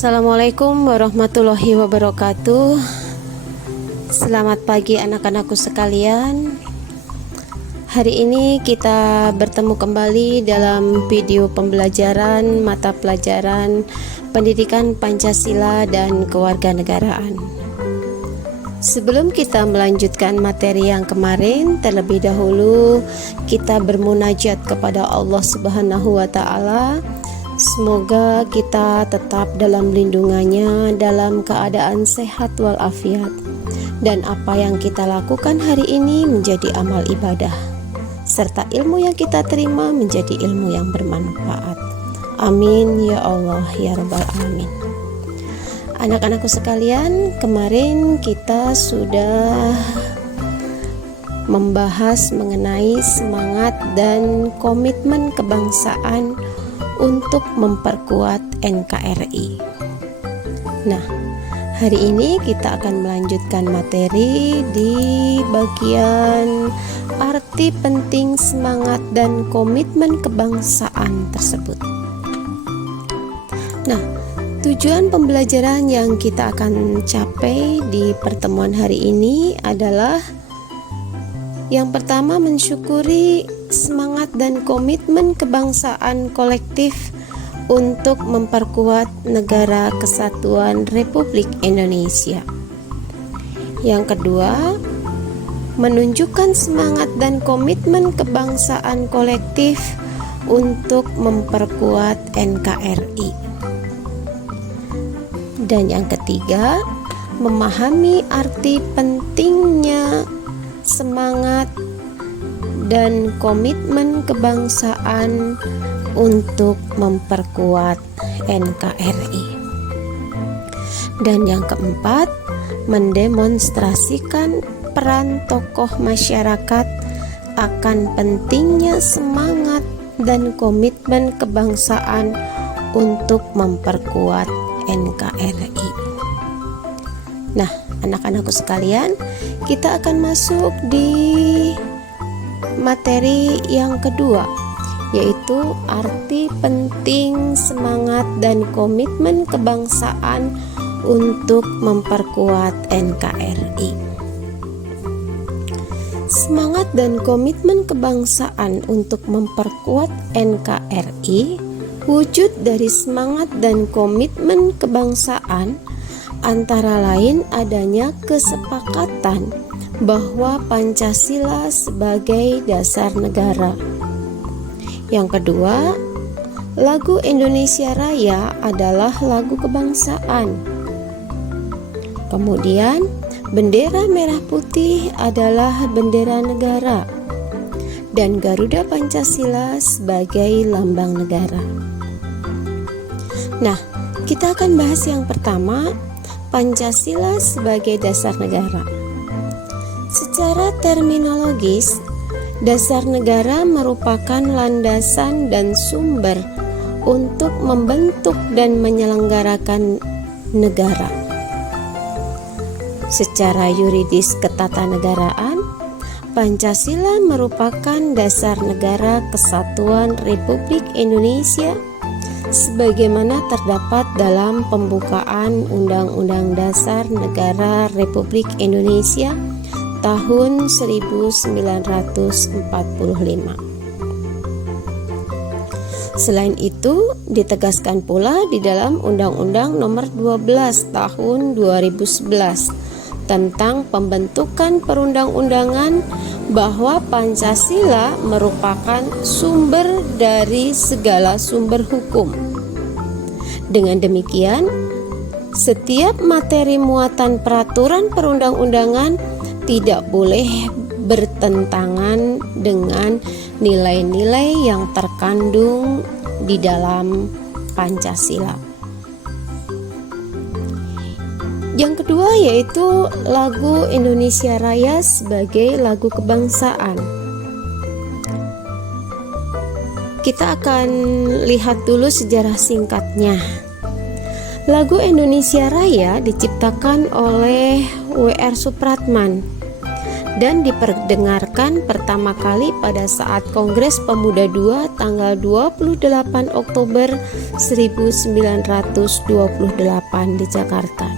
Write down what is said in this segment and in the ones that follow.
Assalamualaikum warahmatullahi wabarakatuh. Selamat pagi anak-anakku sekalian. Hari ini kita bertemu kembali dalam video pembelajaran mata pelajaran Pendidikan Pancasila dan Kewarganegaraan. Sebelum kita melanjutkan materi yang kemarin, terlebih dahulu kita bermunajat kepada Allah Subhanahu wa Ta'ala. Semoga kita tetap dalam lindungannya dalam keadaan sehat walafiat, dan apa yang kita lakukan hari ini menjadi amal ibadah, serta ilmu yang kita terima menjadi ilmu yang bermanfaat. Amin ya Allah ya Rabbal Alamin. Anak-anakku sekalian, kemarin kita sudah membahas mengenai semangat dan komitmen kebangsaan untuk memperkuat NKRI. Nah, hari ini kita akan melanjutkan materi di bagian arti penting semangat dan komitmen kebangsaan tersebut. Nah, tujuan pembelajaran yang kita akan capai di pertemuan hari ini adalah yang pertama, mensyukuri semangat dan komitmen kebangsaan kolektif untuk memperkuat Negara Kesatuan Republik Indonesia. Yang kedua, menunjukkan semangat dan komitmen kebangsaan kolektif untuk memperkuat NKRI. Dan yang ketiga, memahami arti pentingnya semangat dan komitmen kebangsaan untuk memperkuat NKRI. Dan yang keempat, mendemonstrasikan peran tokoh masyarakat akan pentingnya semangat dan komitmen kebangsaan untuk memperkuat NKRI. Nah, anak-anakku sekalian, kita akan masuk di materi yang kedua, yaitu arti penting semangat dan komitmen kebangsaan untuk memperkuat NKRI. Semangat dan komitmen kebangsaan untuk memperkuat NKRI, wujud dari semangat dan komitmen kebangsaan antara lain adanya kesepakatan bahwa Pancasila sebagai dasar negara. Yang kedua, lagu Indonesia Raya adalah lagu kebangsaan. Kemudian, bendera merah putih adalah bendera negara, dan Garuda Pancasila sebagai lambang negara. Nah, kita akan bahas yang pertama, Pancasila sebagai dasar negara. Secara terminologis, dasar negara merupakan landasan dan sumber untuk membentuk dan menyelenggarakan negara. Secara yuridis ketatanegaraan, Pancasila merupakan dasar negara Kesatuan Republik Indonesia sebagaimana terdapat dalam pembukaan Undang-Undang Dasar Negara Republik Indonesia tahun 1945. Selain itu, ditegaskan pula di dalam Undang-Undang Nomor 12 Tahun 2011 tentang pembentukan perundang-undangan bahwa Pancasila merupakan sumber dari segala sumber hukum. Dengan demikian, setiap materi muatan peraturan perundang-undangan tidak boleh bertentangan dengan nilai-nilai yang terkandung di dalam Pancasila. Yang kedua yaitu lagu Indonesia Raya sebagai lagu kebangsaan. Kita akan lihat dulu sejarah singkatnya. Lagu Indonesia Raya diciptakan oleh W.R. Supratman dan diperdengarkan pertama kali pada saat Kongres Pemuda II tanggal 28 Oktober 1928 di Jakarta.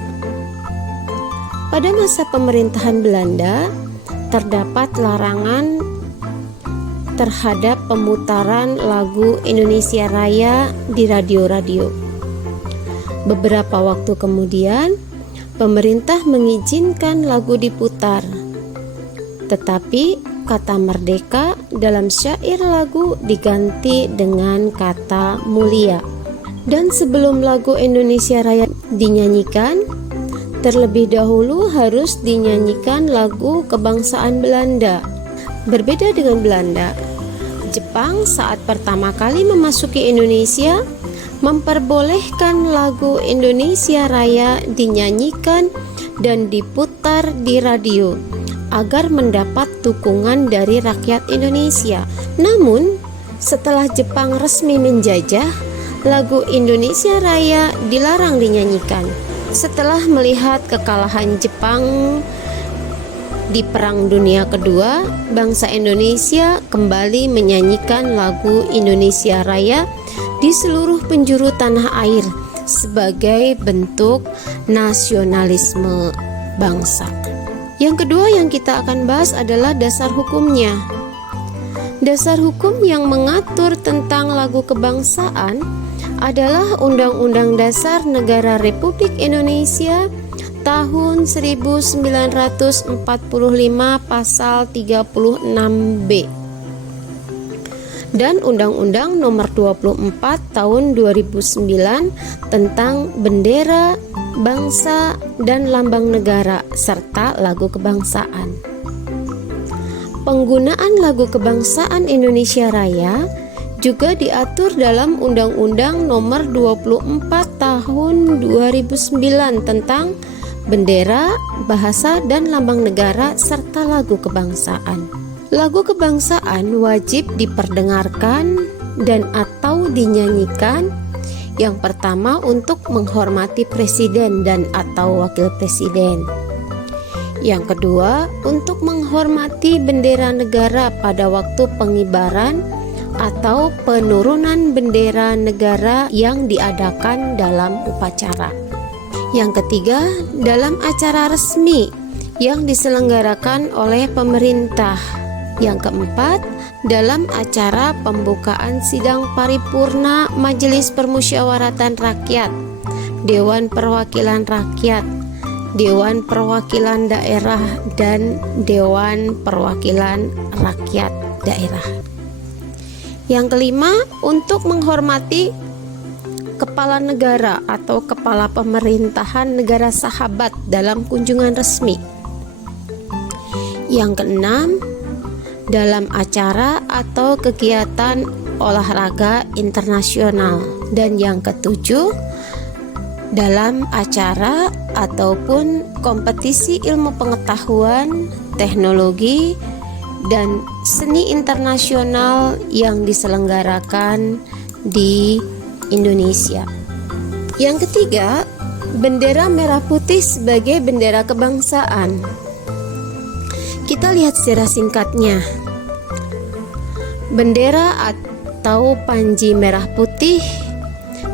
Pada masa pemerintahan Belanda, terdapat larangan terhadap pemutaran lagu Indonesia Raya di radio-radio. Beberapa waktu kemudian, pemerintah mengizinkan lagu diputar. Tetapi kata merdeka dalam syair lagu diganti dengan kata mulia. Dan sebelum lagu Indonesia Raya dinyanyikan, terlebih dahulu harus dinyanyikan lagu kebangsaan Belanda. Berbeda dengan Belanda, Jepang saat pertama kali memasuki Indonesia memperbolehkan lagu Indonesia Raya dinyanyikan dan diputar di radio agar mendapat dukungan dari rakyat Indonesia. Namun, setelah Jepang resmi menjajah, lagu Indonesia Raya dilarang dinyanyikan. Setelah melihat kekalahan Jepang di Perang Dunia Kedua, bangsa Indonesia kembali menyanyikan lagu Indonesia Raya di seluruh penjuru tanah air sebagai bentuk nasionalisme bangsa. Yang kedua yang kita akan bahas adalah dasar hukumnya. Dasar hukum yang mengatur tentang lagu kebangsaan adalah Undang-Undang Dasar Negara Republik Indonesia tahun 1945 pasal 36B dan Undang-Undang Nomor 24 tahun 2009 tentang bendera, bangsa, dan lambang negara serta lagu kebangsaan. Penggunaan lagu kebangsaan Indonesia Raya juga diatur dalam Undang-Undang Nomor 24 Tahun 2009 tentang bendera, bahasa, dan lambang negara serta lagu kebangsaan. Lagu kebangsaan wajib diperdengarkan dan atau dinyanyikan yang pertama untuk menghormati presiden dan atau wakil presiden. Yang kedua, untuk menghormati bendera negara pada waktu pengibaran atau penurunan bendera negara yang diadakan dalam upacara. Yang ketiga, dalam acara resmi yang diselenggarakan oleh pemerintah. Yang keempat, dalam acara pembukaan sidang paripurna Majelis Permusyawaratan Rakyat, Dewan Perwakilan Rakyat, Dewan Perwakilan Daerah, dan Dewan Perwakilan Rakyat Daerah. Yang kelima, untuk menghormati kepala negara atau kepala pemerintahan negara sahabat dalam kunjungan resmi. Yang keenam, dalam acara atau kegiatan olahraga internasional. Dan yang ketujuh, dalam acara ataupun kompetisi ilmu pengetahuan, teknologi, dan seni internasional yang diselenggarakan di Indonesia. Yang ketiga, bendera merah putih sebagai bendera kebangsaan. Kita lihat secara singkatnya. Bendera atau panji merah putih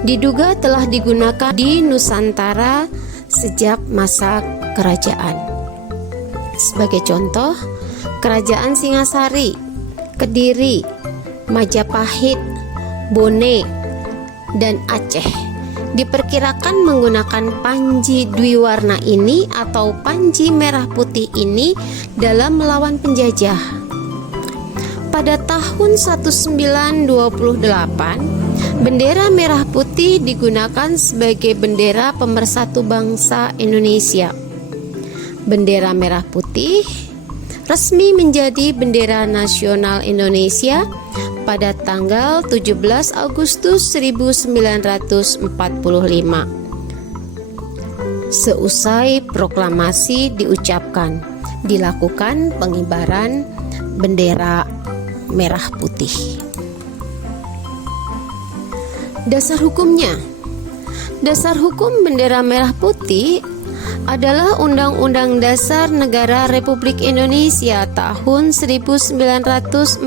diduga telah digunakan di Nusantara sejak masa kerajaan. Sebagai contoh, Kerajaan Singasari, Kediri, Majapahit, Bone, dan Aceh diperkirakan menggunakan panji dwiwarna ini atau panji merah putih ini dalam melawan penjajah. Pada tahun 1928, bendera merah putih digunakan sebagai bendera pemersatu bangsa Indonesia. Bendera merah putih resmi menjadi bendera nasional Indonesia pada tanggal 17 Agustus 1945. Seusai proklamasi diucapkan, dilakukan pengibaran bendera merah putih. Dasar hukumnya. Dasar hukum bendera merah putih adalah Undang-Undang Dasar Negara Republik Indonesia tahun 1945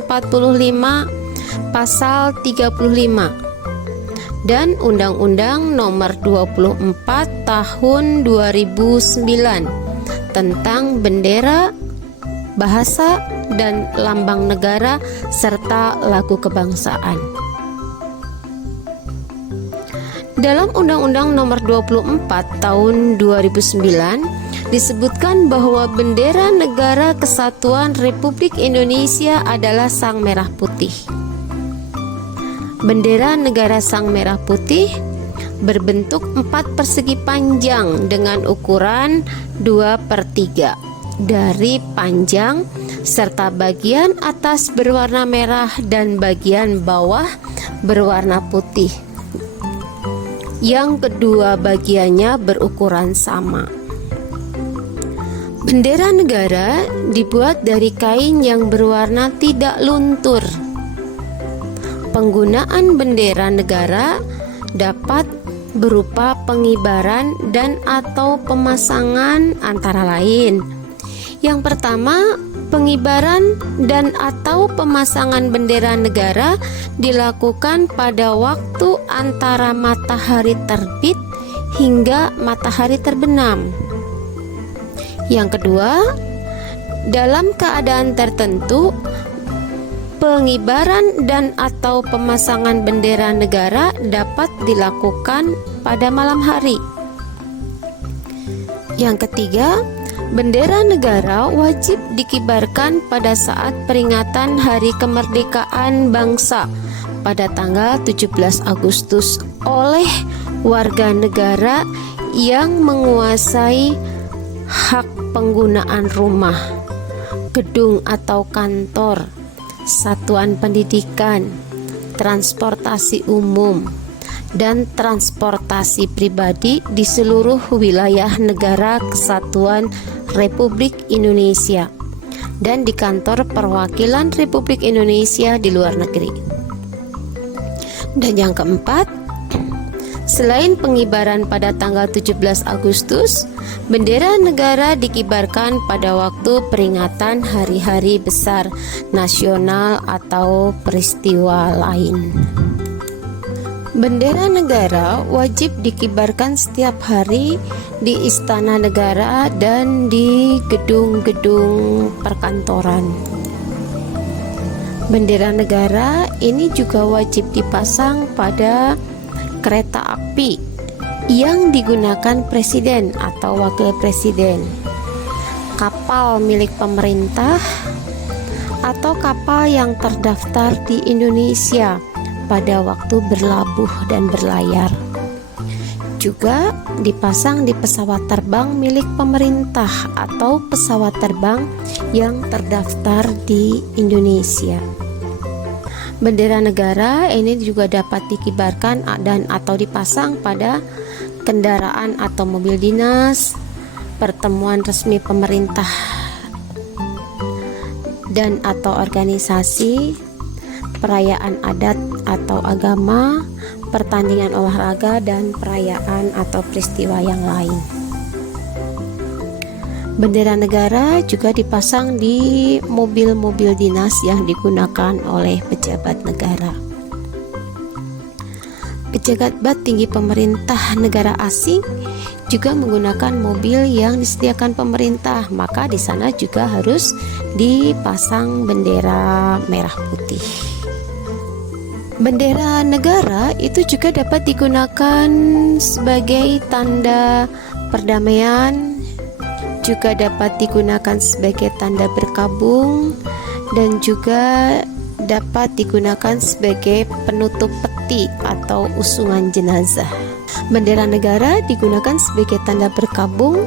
Pasal 35 dan Undang-Undang Nomor 24 Tahun 2009 tentang bendera, bahasa, dan lambang negara serta lagu kebangsaan. Dalam Undang-Undang Nomor 24 Tahun 2009 disebutkan bahwa bendera Negara Kesatuan Republik Indonesia adalah sang merah putih. Bendera negara sang merah putih berbentuk 4 persegi panjang dengan ukuran 2/3 dari panjang, serta bagian atas berwarna merah dan bagian bawah berwarna putih. Yang kedua bagiannya berukuran sama. Bendera negara dibuat dari kain yang berwarna tidak luntur. Penggunaan bendera negara dapat berupa pengibaran dan atau pemasangan antara lain. Yang pertama, pengibaran dan atau pemasangan bendera negara dilakukan pada waktu antara matahari terbit hingga matahari terbenam. Yang kedua, dalam keadaan tertentu, pengibaran dan atau pemasangan bendera negara dapat dilakukan pada malam hari. Yang ketiga, bendera negara wajib dikibarkan pada saat peringatan Hari Kemerdekaan Bangsa pada tanggal 17 Agustus oleh warga negara yang menguasai hak penggunaan rumah, gedung atau kantor, satuan pendidikan, transportasi umum, dan transportasi pribadi di seluruh wilayah Negara Kesatuan Republik Indonesia dan di kantor perwakilan Republik Indonesia di luar negeri. Dan yang keempat, selain pengibaran pada tanggal 17 Agustus, bendera negara dikibarkan pada waktu peringatan hari-hari besar nasional atau peristiwa lain. Bendera negara wajib dikibarkan setiap hari di Istana Negara dan di gedung-gedung perkantoran. Bendera negara ini juga wajib dipasang pada kereta api yang digunakan presiden atau wakil presiden, kapal milik pemerintah, atau kapal yang terdaftar di Indonesia pada waktu berlabuh dan berlayar. Juga dipasang di pesawat terbang milik pemerintah atau pesawat terbang yang terdaftar di Indonesia. Bendera negara ini juga dapat dikibarkan dan atau dipasang pada kendaraan atau mobil dinas, pertemuan resmi pemerintah dan atau organisasi, perayaan adat atau agama, pertandingan olahraga, dan perayaan atau peristiwa yang lain. Bendera negara juga dipasang di mobil-mobil dinas yang digunakan oleh pejabat negara. Pejabat tinggi pemerintah negara asing juga menggunakan mobil yang disediakan pemerintah, maka di sana juga harus dipasang bendera merah putih. Bendera negara itu juga dapat digunakan sebagai tanda perdamaian, juga dapat digunakan sebagai tanda berkabung, dan juga dapat digunakan sebagai penutup peti atau usungan jenazah. Bendera negara digunakan sebagai tanda berkabung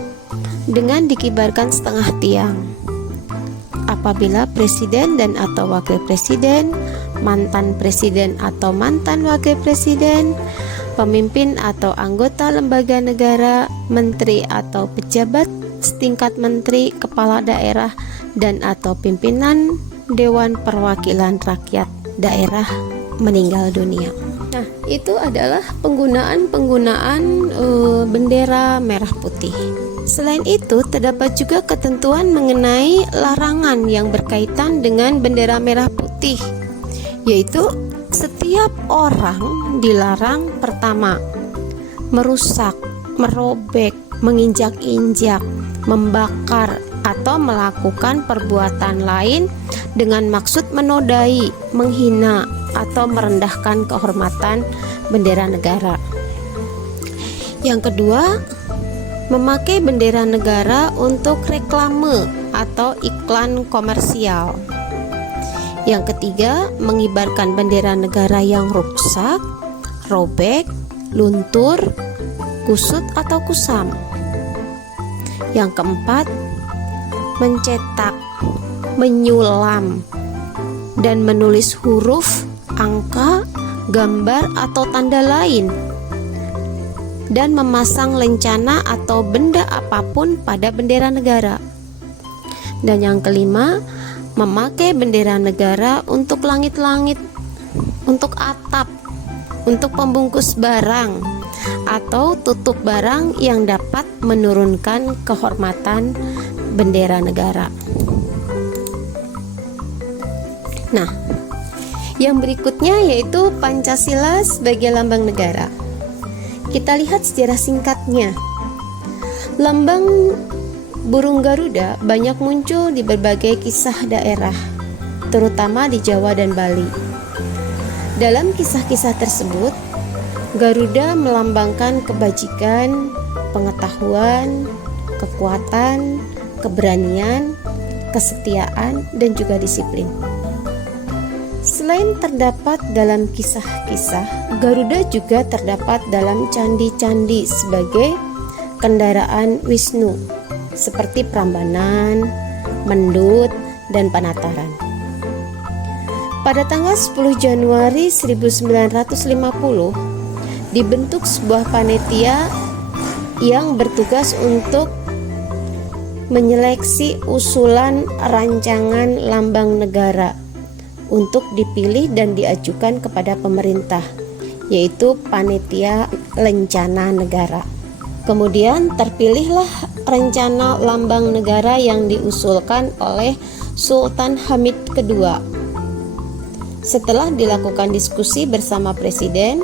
dengan dikibarkan setengah tiang. Apabila presiden dan atau wakil presiden, mantan presiden atau mantan wakil presiden, pemimpin atau anggota lembaga negara, menteri atau pejabat setingkat menteri, kepala daerah, dan atau pimpinan Dewan Perwakilan Rakyat daerah meninggal dunia. Nah, itu adalah penggunaan bendera merah putih. Selain itu, terdapat juga ketentuan mengenai larangan yang berkaitan dengan bendera merah putih. yaitu setiap orang dilarang pertama merusak, merobek, menginjak-injak, membakar, atau melakukan perbuatan lain dengan maksud menodai, menghina, atau merendahkan kehormatan bendera negara. Yang kedua, memakai bendera negara untuk reklame atau iklan komersial. Yang ketiga, mengibarkan bendera negara yang rusak, robek, luntur, kusut atau kusam. Yang keempat, mencetak, menyulam, dan menulis huruf, angka, gambar atau tanda lain, dan memasang lencana atau benda apapun pada bendera negara. Dan yang kelima, memakai bendera negara untuk langit-langit, untuk atap, untuk pembungkus barang, atau tutup barang yang dapat menurunkan kehormatan bendera negara. Nah, yang berikutnya yaitu Pancasila sebagai lambang negara. Kita lihat sejarah singkatnya. Lambang burung Garuda banyak muncul di berbagai kisah daerah, terutama di Jawa dan Bali. Dalam kisah-kisah tersebut, Garuda melambangkan kebajikan, pengetahuan, kekuatan, keberanian, kesetiaan, dan juga disiplin. Selain terdapat dalam kisah-kisah, Garuda juga terdapat dalam candi-candi sebagai kendaraan Wisnu, seperti Prambanan, Mendut, dan Panataran. Pada tanggal 10 Januari 1950, dibentuk sebuah panitia yang bertugas untuk menyeleksi usulan rancangan lambang negara untuk dipilih dan diajukan kepada pemerintah, yaitu Panitia Lencana Negara. Kemudian terpilihlah rencana lambang negara yang diusulkan oleh Sultan Hamid II. Setelah dilakukan diskusi bersama Presiden,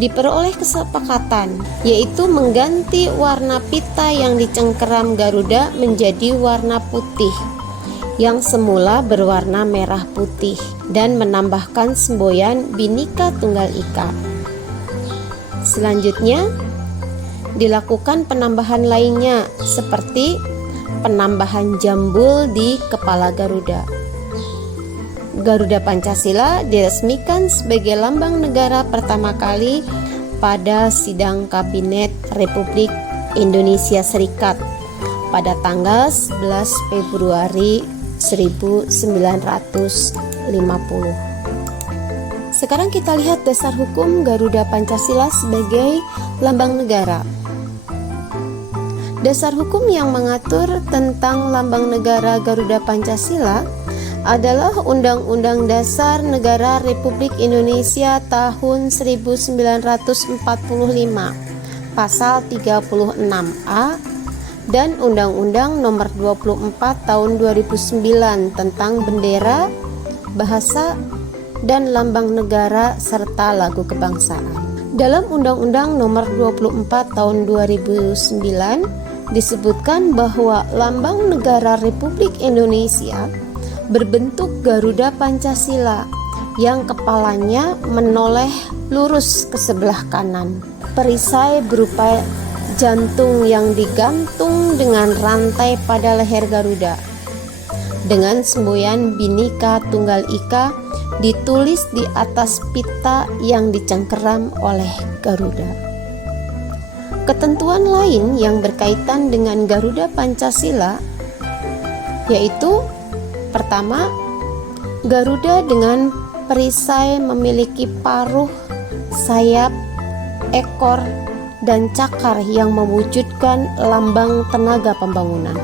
diperoleh kesepakatan, yaitu mengganti warna pita yang dicengkeram Garuda menjadi warna putih yang semula berwarna merah putih, dan menambahkan semboyan Bhinneka Tunggal Ika. Selanjutnya dilakukan penambahan lainnya, seperti penambahan jambul di kepala Garuda. Garuda Pancasila diresmikan sebagai lambang negara pertama kali pada sidang Kabinet Republik Indonesia Serikat pada tanggal 11 Februari 1950. Sekarang kita lihat dasar hukum Garuda Pancasila sebagai lambang negara. Dasar hukum yang mengatur tentang lambang negara Garuda Pancasila adalah Undang-Undang Dasar Negara Republik Indonesia tahun 1945 Pasal 36A dan Undang-Undang Nomor 24 Tahun 2009 tentang bendera, bahasa, dan lambang negara serta lagu kebangsaan. Dalam Undang-Undang Nomor 24 Tahun 2009 disebutkan bahwa lambang negara Republik Indonesia berbentuk Garuda Pancasila yang kepalanya menoleh lurus ke sebelah kanan. Perisai berupa jantung yang digantung dengan rantai pada leher Garuda. Dengan semboyan Bhinneka Tunggal Ika ditulis di atas pita yang dicengkeram oleh Garuda. Ketentuan lain yang berkaitan dengan Garuda Pancasila yaitu: pertama, Garuda dengan perisai memiliki paruh, sayap, ekor, dan cakar yang mewujudkan lambang tenaga pembangunan.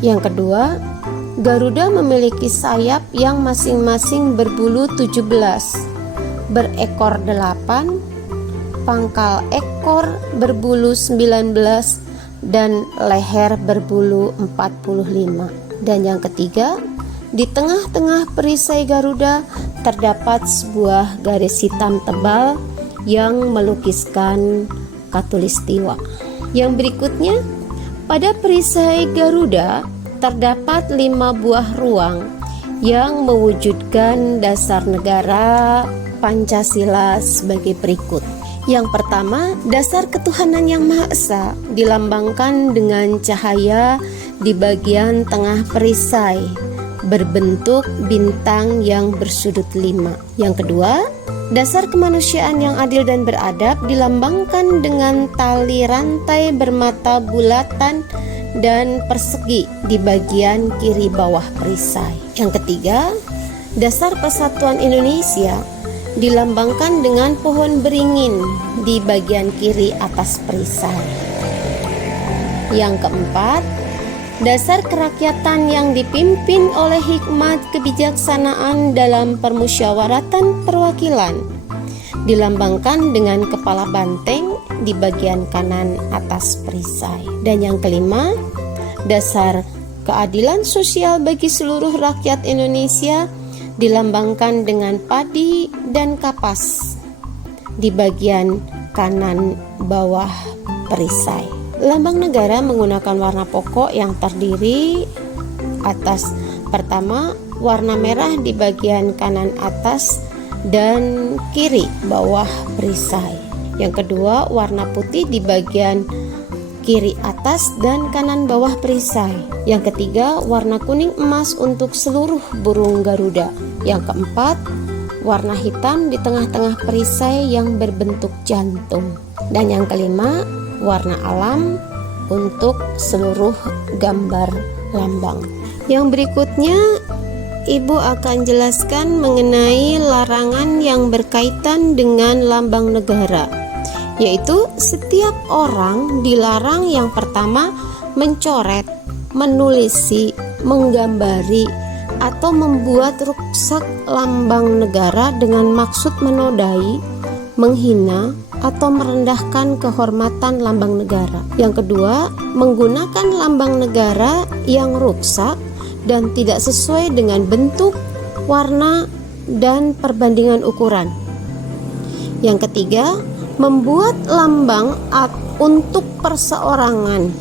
Yang kedua, Garuda memiliki sayap yang masing-masing berbulu 17, berekor 8, pangkal ekor berbulu 19, dan leher berbulu 45. Dan yang ketiga, di tengah-tengah perisai Garuda terdapat sebuah garis hitam tebal yang melukiskan Khatulistiwa. Yang berikutnya, pada perisai Garuda terdapat 5 buah ruang yang mewujudkan dasar negara Pancasila sebagai berikut. Yang pertama, dasar ketuhanan yang Maha Esa dilambangkan dengan cahaya di bagian tengah perisai berbentuk bintang yang bersudut 5. Yang kedua, dasar kemanusiaan yang adil dan beradab dilambangkan dengan tali rantai bermata bulatan dan persegi di bagian kiri bawah perisai. Yang ketiga, dasar persatuan Indonesia dilambangkan dengan pohon beringin di bagian kiri atas perisai. Yang keempat, dasar kerakyatan yang dipimpin oleh hikmat kebijaksanaan dalam permusyawaratan perwakilan dilambangkan dengan kepala banteng di bagian kanan atas perisai. Dan yang kelima, dasar keadilan sosial bagi seluruh rakyat Indonesia dilambangkan dengan padi dan kapas di bagian kanan bawah perisai. Lambang negara menggunakan warna pokok yang terdiri atas pertama warna merah di bagian kanan atas dan kiri bawah perisai. Yang kedua warna putih di bagian kiri atas dan kanan bawah perisai. Yang ketiga warna kuning emas untuk seluruh burung Garuda. Yang keempat warna hitam di tengah-tengah perisai yang berbentuk jantung. Dan yang kelima warna alam untuk seluruh gambar lambang. Yang berikutnya Ibu akan jelaskan mengenai larangan yang berkaitan dengan lambang negara, yaitu setiap orang dilarang yang pertama mencoret, menulisi, menggambari, atau membuat rusak lambang negara dengan maksud menodai, menghina, atau merendahkan kehormatan lambang negara. Yang kedua, menggunakan lambang negara yang rusak dan tidak sesuai dengan bentuk, warna, dan perbandingan ukuran. Yang ketiga, membuat lambang untuk perseorangan,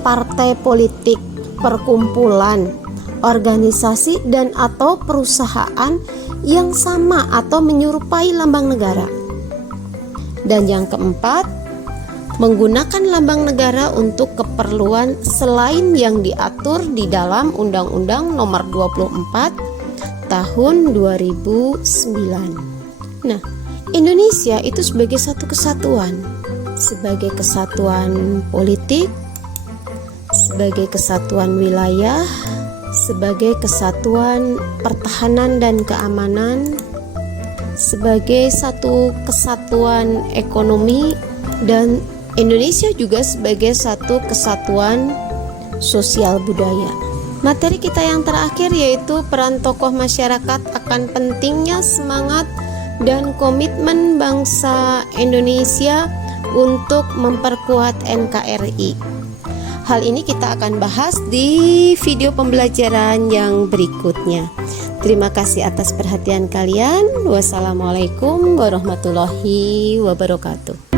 partai politik, perkumpulan, organisasi, dan atau perusahaan yang sama atau menyerupai lambang negara. Dan yang keempat, menggunakan lambang negara untuk keperluan selain yang diatur di dalam Undang-Undang Nomor 24 Tahun 2009. Nah, Indonesia itu sebagai satu kesatuan, sebagai kesatuan politik, sebagai kesatuan wilayah, sebagai kesatuan pertahanan dan keamanan, sebagai satu kesatuan ekonomi, dan Indonesia juga sebagai satu kesatuan sosial budaya. Materi kita yang terakhir yaitu peran tokoh masyarakat akan pentingnya semangat dan komitmen bangsa Indonesia untuk memperkuat NKRI. Hal ini kita akan bahas di video pembelajaran yang berikutnya. Terima kasih atas perhatian kalian. Wassalamualaikum warahmatullahi wabarakatuh.